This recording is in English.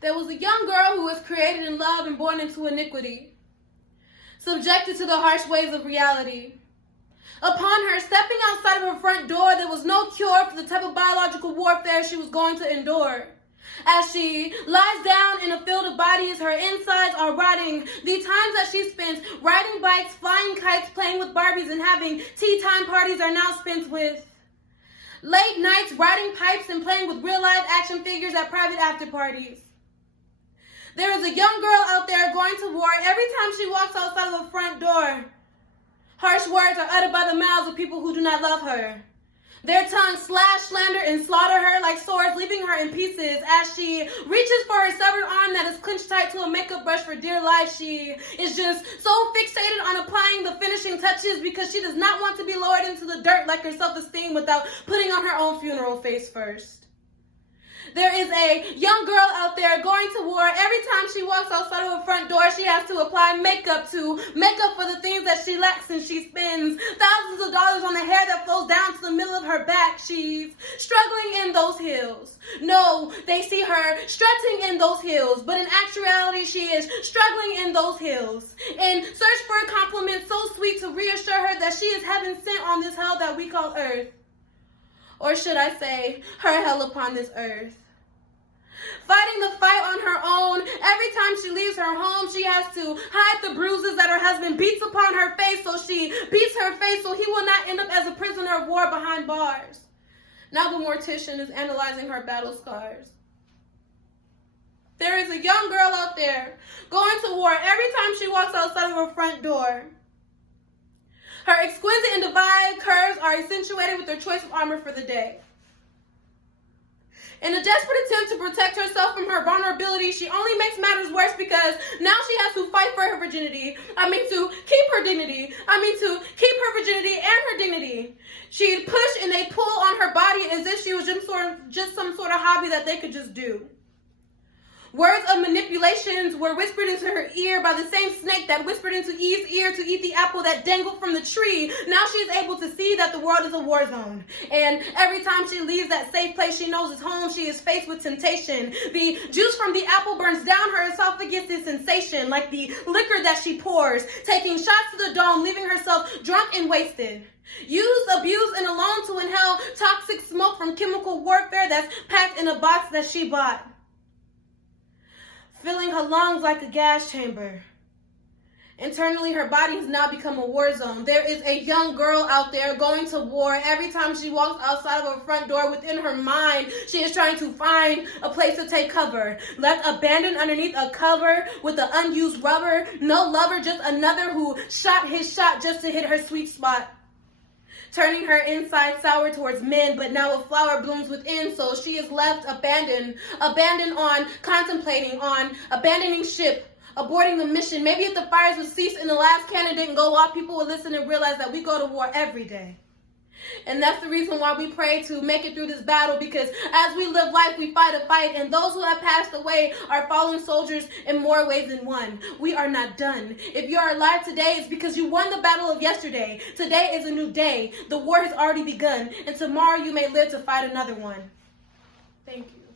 There was a young girl who was created in love and born into iniquity, subjected to the harsh ways of reality. Upon her stepping outside of her front door, there was no cure for the type of biological warfare she was going to endure. As she lies down in a field of bodies, her insides are rotting. The times that she spent riding bikes, flying kites, playing with Barbies, and having tea time parties are now spent with late nights, riding pipes, and playing with real-life action figures at private after parties. There is a young girl out there going to war every time she walks outside of a front door. Harsh words are uttered by the mouths of people who do not love her. Their tongues slash, slander, and slaughter her like swords, leaving her in pieces. As she reaches for her severed arm that is clenched tight to a makeup brush for dear life, she is just so fixated on applying the finishing touches because she does not want to be lowered into the dirt like her self-esteem without putting on her own funeral face first. There is a young girl out there going to war. Every time she walks outside of her front door, she has to apply makeup to make up for the things that she lacks, and she spends thousands of dollars on the hair that flows down to the middle of her back. She's struggling in those heels. No, they see her strutting in those heels, but in actuality, she is struggling in those heels in search for a compliment so sweet to reassure her that she is heaven sent on this hell that we call earth. Or should I say, her hell upon this earth. Fighting the fight on her own. Every time she leaves her home, she has to hide the bruises that her husband beats upon her face, so she beats her face so he will not end up as a prisoner of war behind bars. Now the mortician is analyzing her battle scars. There is a young girl out there going to war every time she walks outside of her front door. Her exquisite and divine curves are accentuated with her choice of armor for the day. In a desperate attempt to protect herself from her vulnerability, she only makes matters worse because now she has to fight for her virginity. To keep her dignity. To keep her virginity and her dignity. She push and they pull on her body as if she was just some sort of hobby that they could just do. Words of manipulations were whispered into her ear by the same snake that whispered into Eve's ear to eat the apple that dangled from the tree. Now she is able to see that the world is a war zone. And every time she leaves that safe place she knows is home, she is faced with temptation. The juice from the apple burns down her esophagus in sensation, like the liquor that she pours, taking shots to the dome, leaving herself drunk and wasted. Used, abused, and alone to inhale toxic smoke from chemical warfare that's packed in a box that she bought. Filling her lungs like a gas chamber. Internally, her body has now become a war zone. There is a young girl out there going to war. Every time she walks outside of her front door, within her mind, she is trying to find a place to take cover. Left abandoned underneath a cover with the unused rubber. No lover, just another who shot his shot just to hit her sweet spot. Turning her inside sour towards men, but now a flower blooms within, so she is left abandoned on contemplating, on abandoning ship, aborting the mission. Maybe if the fires would cease and the last cannon didn't go off, people would listen and realize that we go to war every day. And that's the reason why we pray to make it through this battle, because as we live life, we fight a fight, and those who have passed away are fallen soldiers in more ways than one. We are not done. If you are alive today, it's because you won the battle of yesterday. Today is a new day. The war has already begun, and tomorrow you may live to fight another one. Thank you.